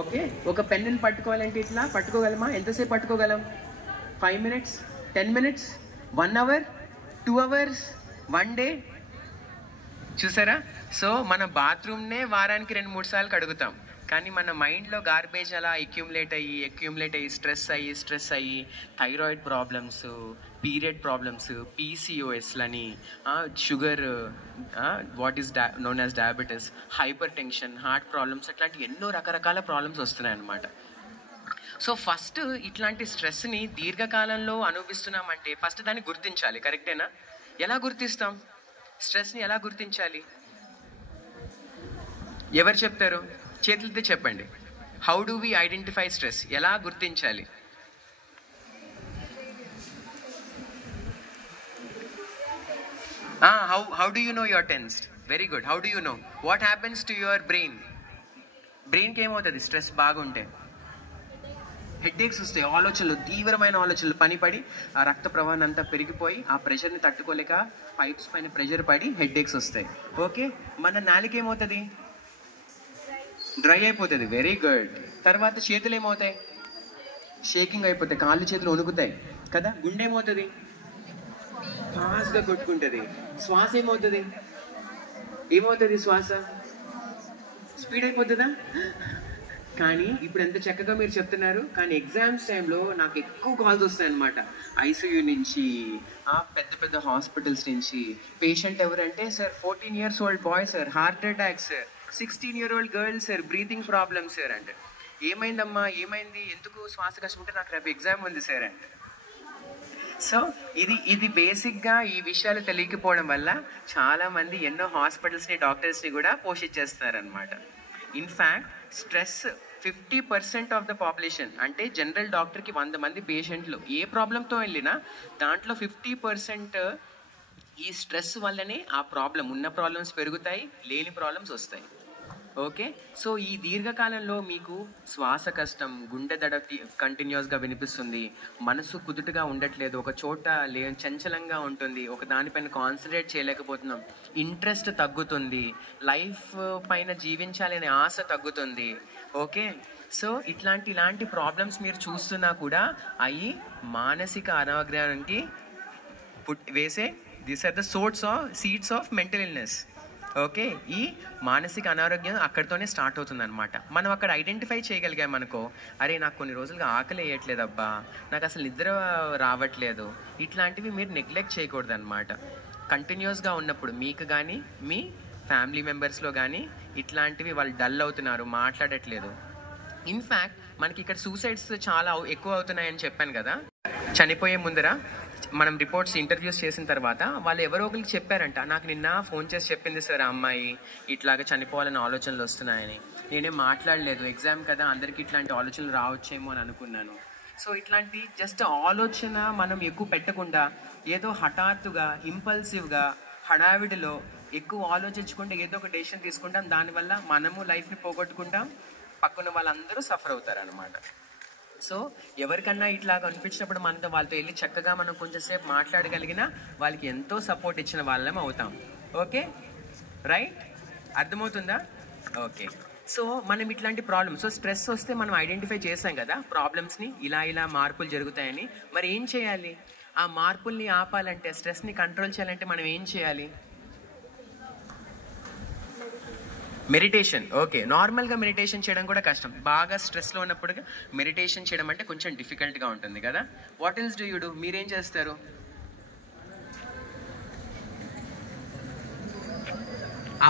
Okay, ఒక పెన్నుని పట్టుకోవాలంటే ఇట్లా పట్టుకోగలమా? ఎంతసేపు పట్టుకోగలం? 5 minutes, 10 minutes, 1 hour, 2 hours, 1 day. చూసారా? సో మన బాత్రూమ్నే వారానికి 2-3 సార్లు కడుగుతాం, కానీ మన మైండ్లో గార్బేజ్ అలా అక్యూములేట్ అయ్యి స్ట్రెస్ అయ్యి థైరాయిడ్ ప్రాబ్లమ్స్, పీరియడ్ ప్రాబ్లమ్స్, పీసీఓఎస్లని, sugar, what is known as diabetes, hypertension, heart problems, అట్లాంటి ఎన్నో రకరకాల ప్రాబ్లమ్స్ వస్తున్నాయి అన్నమాట. సో ఫస్ట్ ఇట్లాంటి స్ట్రెస్ని దీర్ఘకాలంలో అనుభవిస్తున్నామంటే ఫస్ట్ దాన్ని గుర్తించాలి. కరెక్టేనా? ఎలా గుర్తిస్తాం? స్ట్రెస్ని ఎలా గుర్తించాలి? ఎవరు చెప్తారు? చేతులతో చెప్పండి. How do we identify stress? ఎలా గుర్తించాలి? How do you know your tensed? Very good. How do you know? What happens to your brain? బ్రెయిన్కి ఏమవుతుంది స్ట్రెస్ బాగుంటే? హెడ్ఏక్స్ వస్తాయి, తీవ్రమైన ఆలోచనలు పడి ఆ రక్త ప్రవాహం అంతా పెరిగిపోయి ఆ ప్రెషర్ని తట్టుకోలేక పైప్స్ పైన ప్రెషర్ పడి హెడ్ఏక్స్ వస్తాయి. ఓకే, మన నాలుక ఏమవుతుంది? డ్రై అయిపోతుంది. Very good. తర్వాత చేతులు ఏమవుతాయి? షేకింగ్ అయిపోతాయి, కాళ్ళు చేతులు వణుకుతాయి కదా. గుండె ఏమవుతుంది? ఫాస్ట్గా కొట్టుకుంటుంది. శ్వాస ఏమవుతుంది? శ్వాస స్పీడ్ అయిపోతుందా? కానీ ఇప్పుడు ఎంత చక్కగా మీరు చెప్తున్నారు, కానీ ఎగ్జామ్స్ టైంలో నాకు ఎక్కువ కాల్స్ వస్తాయి అన్నమాట. ఐసీయూ నుంచి, పెద్ద పెద్ద హాస్పిటల్స్ నుంచి. పేషెంట్ ఎవరంటే, sir 14 years old boy sir, heart attack sir, 16-year-old girl sir, breathing problem sir అంటే. ఏమైందమ్మా? ఏమైంది? ఎందుకు శ్వాస కష్టం? అంటే నాకు రేపు ఎగ్జామ్ ఉంది సార్ అంటే. సో ఇది బేసిక్గా ఈ విషయాలు తెలియకపోవడం వల్ల చాలామంది ఎన్నో హాస్పిటల్స్ని, డాక్టర్స్ని కూడా పోషించేస్తున్నారనమాట. In fact stress 50% of the population, అంటే జనరల్ డాక్టర్కి 100 మంది పేషెంట్లు ఏ ప్రాబ్లంతో వెళ్ళినా దాంట్లో 50% ఈ స్ట్రెస్ వల్లనే ఆ ఉన్న ప్రాబ్లమ్స్ పెరుగుతాయి, లేని ప్రాబ్లమ్స్ వస్తాయి. ఓకే, సో ఈ దీర్ఘకాలంలో మీకు శ్వాస కష్టం, గుండె దడ కంటిన్యూస్గా వినిపిస్తుంది, మనసు కుదుటగా ఉండట్లేదు, ఒక చోట చంచలంగా ఉంటుంది, ఒక దానిపైన కాన్సన్ట్రేట్ చేయలేకపోతున్నాం, ఇంట్రెస్ట్ తగ్గుతుంది, లైఫ్ పైన జీవించాలనే ఆశ తగ్గుతుంది. ఓకే, సో ఇలాంటి ప్రాబ్లమ్స్ మీరు చూస్తున్నా కూడా అవి మానసిక అనారోగ్యానికి వేసే these are the seeds of mental illness. Okay, ఈ మానసిక అనారోగ్యం అక్కడితోనే స్టార్ట్ అవుతుంది అనమాట. మనం అక్కడ ఐడెంటిఫై చేయగలిగామనుకో, అరే నాకు కొన్ని రోజులుగా ఆకలి వేయట్లేదు అబ్బా, నాకు అసలు నిద్ర రావట్లేదు, ఇట్లాంటివి మీరు నెగ్లెక్ట్ చేయకూడదు అనమాట. కంటిన్యూస్గా ఉన్నప్పుడు మీకు కానీ మీ ఫ్యామిలీ మెంబర్స్లో కానీ ఇట్లాంటివి వాళ్ళు డల్ అవుతున్నారు, మాట్లాడట్లేదు. ఇన్ఫ్యాక్ట్ మనకి ఇక్కడ సూసైడ్స్ చాలా ఎక్కువ అవుతున్నాయని చెప్పాను కదా. చనిపోయే ముందర మనం రిపోర్ట్స్, ఇంటర్వ్యూస్ చేసిన తర్వాత వాళ్ళు ఎవరో ఒకరికి చెప్పారంట, నాకు నిన్న ఫోన్ చేసి చెప్పింది సార్ ఆ అమ్మాయి ఇట్లాగా చనిపోవాలని ఆలోచనలు వస్తున్నాయని. నేనేం మాట్లాడలేదు, ఎగ్జామ్ కదా అందరికీ ఇట్లాంటి ఆలోచనలు రావచ్చేమో అని అనుకున్నాను. సో ఇట్లాంటి జస్ట్ ఆలోచన మనం ఎక్కువ పెట్టకుండా, ఏదో హఠాత్తుగా ఇంపల్సివ్గా హడావిడిలో ఎక్కువ ఆలోచించుకుంటే ఏదో ఒక డెసిషన్ తీసుకుంటాం, దానివల్ల మనము లైఫ్ని పోగొట్టుకుంటాం, పక్కన వాళ్ళందరూ సఫర్ అవుతారు అనమాట. సో ఎవరికన్నా ఇట్లాగా అనిపించినప్పుడు వాళ్ళతో వెళ్ళి చక్కగా మనం కొంచెంసేపు మాట్లాడగలిగినా వాళ్ళకి ఎంతో సపోర్ట్ ఇచ్చిన వాళ్ళం అవుతాం. Okay, right? అర్థమవుతుందా? ఓకే, సో మనం ఇట్లాంటి ప్రాబ్లమ్స్, సో స్ట్రెస్ వస్తే మనం ఐడెంటిఫై చేసాం కదా ప్రాబ్లమ్స్ని, ఇలా మార్పులు జరుగుతాయని. మరి ఏం చేయాలి? ఆ మార్పుల్ని ఆపాలంటే, స్ట్రెస్ని కంట్రోల్ చేయాలంటే మనం ఏం చేయాలి? మెడిటేషన్. ఓకే, నార్మల్గా మెడిటేషన్ చేయడం కూడా కష్టం, బాగా స్ట్రెస్లో ఉన్నప్పుడు మెడిటేషన్ చేయడం అంటే కొంచెం డిఫికల్ట్గా ఉంటుంది కదా. What else do you do? మీరేం చేస్తారు?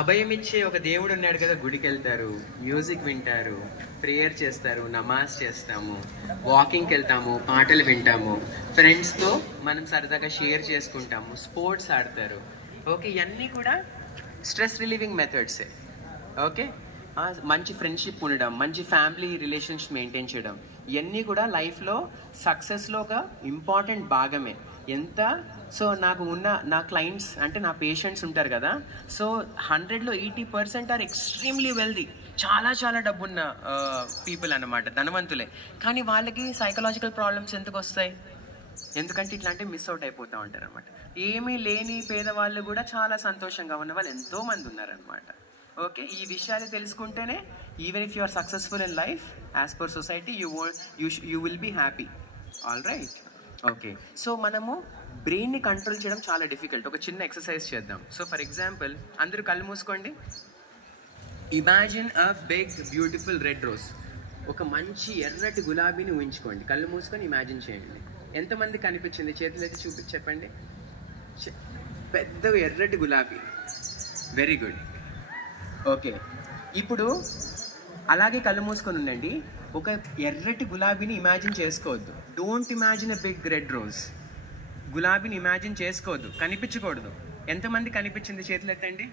అభయం ఇచ్చే ఒక దేవుడు ఉన్నాడు కదా, గుడికి వెళ్తారు, మ్యూజిక్ వింటారు, ప్రేయర్ చేస్తారు, నమాజ్ చేస్తాము, వాకింగ్కి వెళ్తాము, పాటలు వింటాము, ఫ్రెండ్స్తో మనం సరదాగా షేర్ చేసుకుంటాము, స్పోర్ట్స్ ఆడతారు. ఓకే, ఇవన్నీ కూడా స్ట్రెస్ రిలీవింగ్ మెథడ్సే. ఓకే, మంచి ఫ్రెండ్షిప్ ఉండడం, మంచి ఫ్యామిలీ రిలేషన్స్ మెయింటైన్ చేయడం, ఇవన్నీ కూడా లైఫ్లో సక్సెస్లో ఒక ఇంపార్టెంట్ భాగమే. సో నా క్లయింట్స్ అంటే నా పేషెంట్స్ ఉంటారు కదా, సో 100లో 80% ఆర్ ఎక్స్ట్రీమ్లీ వెల్దీ, చాలా డబ్బున్న పీపుల్ అన్నమాట, ధనవంతులే. కానీ వాళ్ళకి సైకలాజికల్ ప్రాబ్లమ్స్ ఎందుకు వస్తాయి? ఎందుకంటే ఇట్లాంటివి మిస్ అవుట్ అయిపోతూ ఉంటారు అనమాట. ఏమీ లేని పేదవాళ్ళు కూడా చాలా సంతోషంగా ఉన్న వాళ్ళు ఎంతోమంది ఉన్నారనమాట. ఓకే, ఈ విషయాలు తెలుసుకుంటేనే even if you are successful in life as per society you will be happy. All right. Okay, so మనము బ్రెయిన్ని కంట్రోల్ చేయడం చాలా డిఫికల్ట్. ఒక చిన్న ఎక్సర్సైజ్ చేద్దాం. సో ఫర్ ఎగ్జాంపుల్, అందరూ కళ్ళు మూసుకోండి. Imagine a big beautiful red rose. ఒక మంచి ఎర్రటి గులాబీని ఊహించుకోండి. కళ్ళు మూసుకొని ఇమాజిన్ చేయండి. ఎంతమంది కనిపించింది? చేతులు అయితే చెప్పండి. పెద్ద ఎర్రటి గులాబీ. Very good. ఓకే, ఇప్పుడు అలాగే కళ్ళు మూసుకొని ఉండండి. ఒక ఎర్రటి గులాబీని ఇమాజిన్ చేసుకోవద్దు. Don't imagine a big red rose. గులాబీని ఇమాజిన్ చేసుకోవద్దు, కనిపించకూడదు. ఎంతమంది కనిపించింది? చేతులు ఎత్తండి.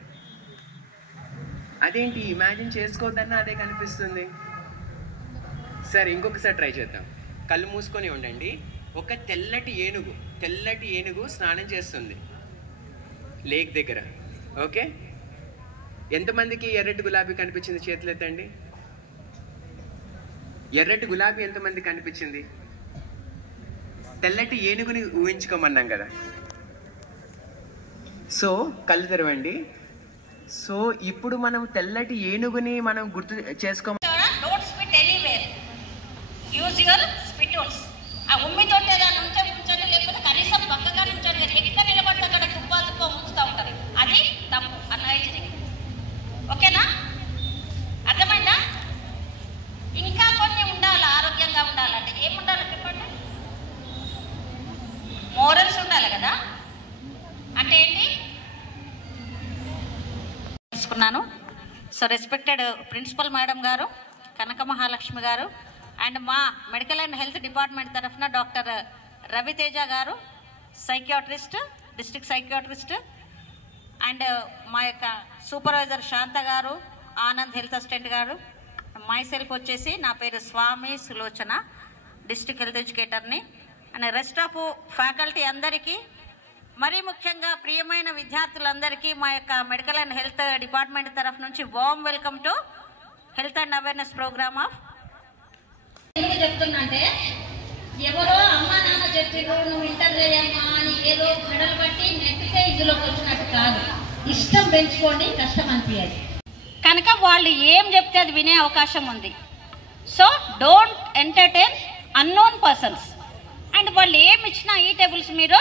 అదేంటి ఇమాజిన్ చేసుకోవద్దన్నా అదే కనిపిస్తుంది? సరే, ఇంకొకసారి ట్రై చేద్దాం. కళ్ళు మూసుకొని ఉండండి. ఒక తెల్లటి ఏనుగు స్నానం చేస్తుంది లేక్ దగ్గర. ఓకే, ఎంతమందికి ఎర్రటి గులాబీ కనిపించింది? చేతులు ఎత్తండి. ఎర్రటి గులాబీ ఎంతమంది కనిపించింది? తెల్లటి ఏనుగుని ఊహించుకోమన్నాం కదా. సో కళ్ళు తెరవండి. సో ఇప్పుడు మనం తెల్లటి ఏనుగుని మనం గుర్తు చేసుకో. Don't spit anywhere, use your spittoons. ఆ ఉమ్మితోటి ఏదైనా ఉంటే ఉంచండి, లేకపోతే కనీసం పక్కగా ఉంచండి. ఎక్కడ నిలబడితే అక్కడ తుప్ప ఉంచుతూ ఉంటుంది. అది తప్పు, అన్హైజీనిక్. ఓకేనా? అర్థమైందా? ఇంకా కొన్ని ఉండాలి. ఆరోగ్యంగా ఉండాలంటే ఏముండాలి చెప్పండి? మోరల్స్ ఉండాలి కదా. అంటే ఏంటి తెలుసుకున్నాను. సో రెస్పెక్టెడ్ ప్రిన్సిపల్ మేడం గారు, కనక మహాలక్ష్మి గారు, అండ్ మా మెడికల్ అండ్ హెల్త్ డిపార్ట్మెంట్ తరఫున డాక్టర్ రవితేజ గారు, సైకియాట్రిస్ట్, డిస్ట్రిక్ట్ సైకియాట్రిస్ట్, అండ్ మా యొక్క supervisor Shanta garu, Anand health assistant garu, myself వచ్చేసి నా పేరు స్వామి సులోచన, డిస్ట్రిక్ట్ హెల్త్ ఎడ్యుకేటర్ని, అండ్ రెస్ట్ ఆఫ్ ఫ్యాకల్టీ అందరికీ, మరీ ముఖ్యంగా ప్రియమైన విద్యార్థులందరికీ మా యొక్క మెడికల్ అండ్ హెల్త్ డిపార్ట్మెంట్ తరఫు నుంచి warm welcome to health and awareness programme of. ఎందుకు చెప్తున్నంటే, ఎవరో అమ్మా నాన్న చెప్పిరు నువ్వు ఇంటర్ చేయమ్మా అని ఏదో మెడలు బట్టి నెట్టితే ఇందులోకి వచ్చినట్టు కాదు. ఇష్టం పెంచుకోండి, కష్టం అనిపించాలి కనుక వాళ్ళు ఏం చెప్తే అది వినే అవకాశం ఉంది. So don't entertain unknown persons. And వాళ్ళు ఏమి ఇచ్చినా ఈ టేబుల్స్ మీరు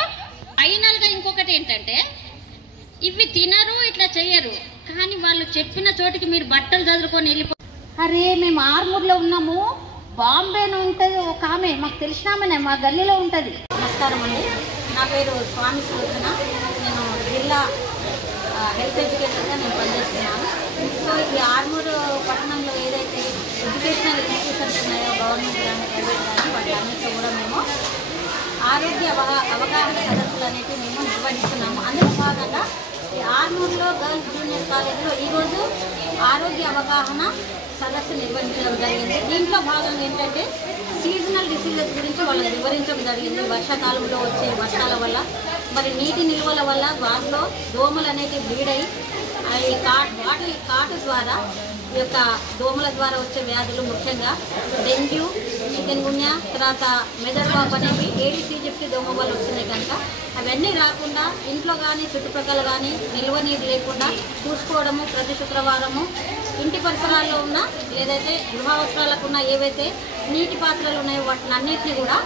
ఫైనల్గా ఇంకొకటి ఏంటంటే, ఇవి తినరు, ఇట్లా చెయ్యరు, కానీ వాళ్ళు చెప్పిన చోటికి మీరు బట్టలు చదువుకొని వెళ్ళిపో. అరే మేము ఆర్మూర్లో ఉన్నాము, బాంబేలో ఉంటుంది ఒక ఆమె, మాకు తెలిసిన ఆమెనే, మా గల్లీలో ఉంటుంది. నమస్కారం అండి, నా పేరు స్వామి సులోచన. నేను జిల్లా హెల్త్ ఎడ్యుకేటర్గా నేను పనిచేస్తున్నాను. సో ఈ ఆర్మూరు పట్టణంలో ఏదైతే ఎడ్యుకేషనల్ ఇన్స్టిట్యూషన్స్ ఉన్నాయో, గవర్నమెంట్ కానీ ప్రైవేట్ కానీ, వాటి అన్నింటిలో కూడా మేము ఆరోగ్య అవగాహన సదస్సులు అనేవి మేము నిర్వహిస్తున్నాము. అందులో భాగంగా ఈ ఆర్మూర్లో గర్ల్స్ జూనియర్ కాలేజీలో ఈరోజు ఆరోగ్య అవగాహన సదస్సు నిర్వహించడం జరిగింది. దీంట్లో భాగంగా ఏంటంటే సీజనల్ డిసీజెస్ గురించి వాళ్ళకి వివరించడం జరిగింది. వర్షాకాలంలో వచ్చే వర్షాల వల్ల, మరి నీటి నిల్వల వల్ల వాటిలో దోమలు అనేటివి బ్రీడ్ అయ్యి వాటి కాటు ద్వారా ఈ యొక్క దోమల ద్వారా వచ్చే వ్యాధులు, ముఖ్యంగా డెంగ్యూ, చికెన్ గున్యా, తర్వాత మెదడువాపు అనేవి ఏడీస్ ఈజిప్ట్ దోమ వల్ల వస్తున్నాయి. కనుక అవన్నీ రాకుండా ఇంట్లో కానీ చుట్టుపక్కల కానీ నిల్వ నీరు లేకుండా చూసుకోవడము, ప్రతి శుక్రవారము ఇంటి పరిసరాల్లో ఉన్న ఏదైతే గృహ అవసరాలకు ఉన్న ఏవైతే నీటి పాత్రలు ఉన్నాయో వాటిని అన్నింటినీ కూడా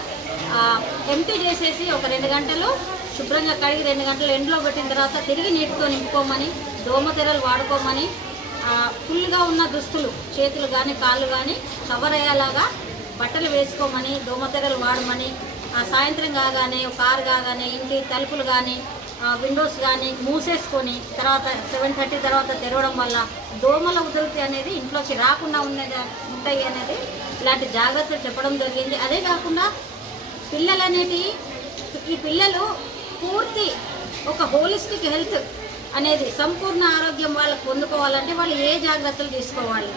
ఎంటీ చేసేసి ఒక 2 గంటలు శుభ్రంగా కడిగి 2 గంటలు ఎండలో పెట్టిన తర్వాత తిరిగి నీటితో నింపుకోమని, దోమతెరలు వాడుకోమని, ఫుల్గా ఉన్న దుస్తులు చేతులు కానీ కాళ్ళు కానీ కవర్ అయ్యేలాగా బట్టలు వేసుకోమని, దోమతెరలు వాడమని, సాయంత్రం కాగానే కారు కాగానే ఇంటి తలుపులు కానీ విండోస్ కానీ మూసేసుకొని తర్వాత 7:30 తర్వాత తెరవడం వల్ల దోమల ఉధృతి అనేది ఇంట్లోకి రాకుండా ఉంటాయి అనేది ఇలాంటి జాగ్రత్తలు చెప్పడం జరిగింది. అదే కాకుండా ఈ పిల్లలు పూర్తి ఒక హోలిస్టిక్ హెల్త్ అనేది సంపూర్ణ ఆరోగ్యం వాళ్ళకు పొందుకోవాలంటే వాళ్ళు ఏ జాగ్రత్తలు తీసుకోవాలి?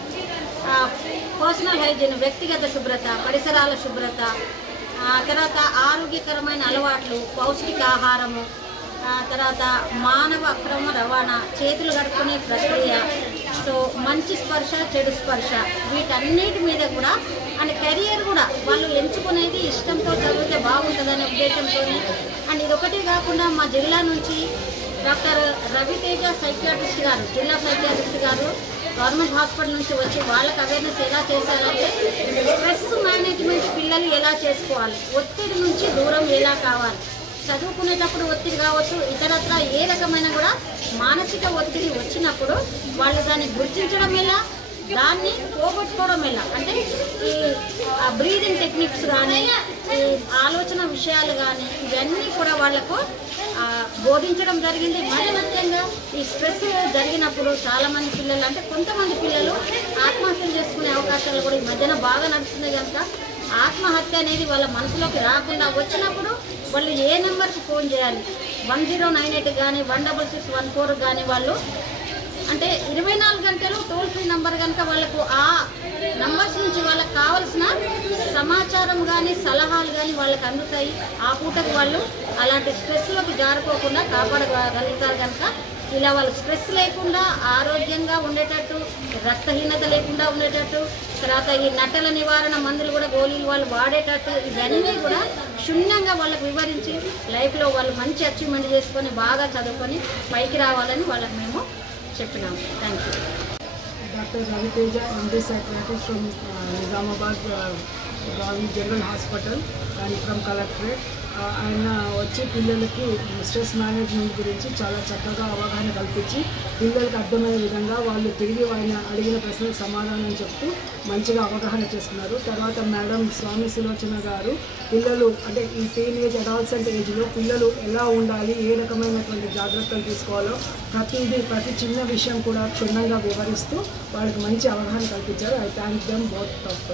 పర్సనల్ హైజీన్, వ్యక్తిగత శుభ్రత, పరిసరాల శుభ్రత, తర్వాత ఆరోగ్యకరమైన అలవాట్లు, పౌష్టికాహారము, తర్వాత మానవ అక్రమ రవాణా, చేతులు కడుక్కునే ప్రక్రియ, సో మంచి స్పర్శ, చెడు స్పర్శ, వీటన్నిటి మీద కూడా అండ్ కెరియర్ కూడా వాళ్ళు ఎంచుకునేది ఇష్టంతో చదివితే బాగుంటుందనే ఉద్దేశంతో. అండ్ ఇదొకటి కాకుండా మా జిల్లా నుంచి డాక్టర్ రవితేజ సైకియాట్రిస్ట్ గారు, జిల్లా సైకియాట్రిస్ట్ గారు గవర్నమెంట్ హాస్పిటల్ నుంచి వచ్చి వాళ్ళకి అవేర్నెస్ ఎలా చేశారంటే స్ట్రెస్ మేనేజ్మెంట్ పిల్లలు ఎలా చేసుకోవాలి, ఒత్తిడి నుంచి దూరం ఎలా కావాలి, చదువుకునేటప్పుడు ఒత్తిడి కావచ్చు, ఇతరత్ర ఏ రకమైన కూడా మానసిక ఒత్తిడి వచ్చినప్పుడు వాళ్ళు దాన్ని గుర్తించడం ఎలా, దాన్ని పోగొట్టుకోవడం ఎలా, అంటే ఈ బ్రీదింగ్ టెక్నిక్స్ కానీ, ఈ ఆలోచన విషయాలు కానీ ఇవన్నీ కూడా వాళ్లకు బోధించడం జరిగింది. మరి ముఖ్యంగా ఈ స్ట్రెస్ జరిగినప్పుడు చాలామంది పిల్లలు, అంటే కొంతమంది పిల్లలు ఆత్మహత్యలు చేసుకునే అవకాశాలు కూడా ఈ మధ్యన బాగా నడుస్తున్నాయి కనుక ఆత్మహత్య అనేది వాళ్ళ మనసులోకి రాకుండా వచ్చినప్పుడు వాళ్ళు ఏ నెంబర్కి ఫోన్ చేయాలి, 1098 కానీ 16614 కానీ వాళ్ళు అంటే 24 గంటలు టోల్ ఫ్రీ నెంబర్ కనుక వాళ్ళకు ఆ నంబర్స్ నుంచి వాళ్ళకి కావాల్సిన సమాచారం కానీ సలహాలు కానీ వాళ్ళకి అందుతాయి. ఆ పూటకు వాళ్ళు అలాంటి స్ట్రెస్లోకి జారుకోకుండా కాపాడగలుగుతారు. కనుక ఇలా వాళ్ళు స్ట్రెస్ లేకుండా ఆరోగ్యంగా ఉండేటట్టు, రక్తహీనత లేకుండా ఉండేటట్టు, తర్వాత ఈ నటల నివారణ మందులు కూడా గోళీలు వాళ్ళు వాడేటట్టు ఇవన్నీ కూడా క్షుణ్ణంగా వాళ్ళకు వివరించి లైఫ్లో వాళ్ళు మంచి అచీవ్మెంట్ చేసుకొని బాగా చదువుకొని పైకి రావాలని వాళ్ళకి మేము చెప్పినాము. Thank you. Doctor Raviteja MD psychiatrist from Nizamabad government general hospital and from collectorate. ఆయన వచ్చి పిల్లలకి స్ట్రెస్ మేనేజ్మెంట్ గురించి చాలా చక్కగా అవగాహన కల్పించి పిల్లలకి అర్థమయ్యే విధంగా వాళ్ళు తిరిగి ఆయన అడిగిన ప్రశ్నలకు సమాధానం చెప్తూ మంచిగా అవగాహన చేసుకున్నారు. తర్వాత మేడం స్వామి సులోచన గారు పిల్లలు అంటే ఈ టీనేజ్ అడాల్సెంట్ ఏజ్లో పిల్లలు ఎలా ఉండాలి, ఏ రకమైనటువంటి జాగ్రత్తలు తీసుకోవాలో ప్రతి చిన్న విషయం కూడా క్షుణ్ణంగా వివరిస్తూ వాళ్ళకి మంచి అవగాహన కల్పించారు. I thank them both of.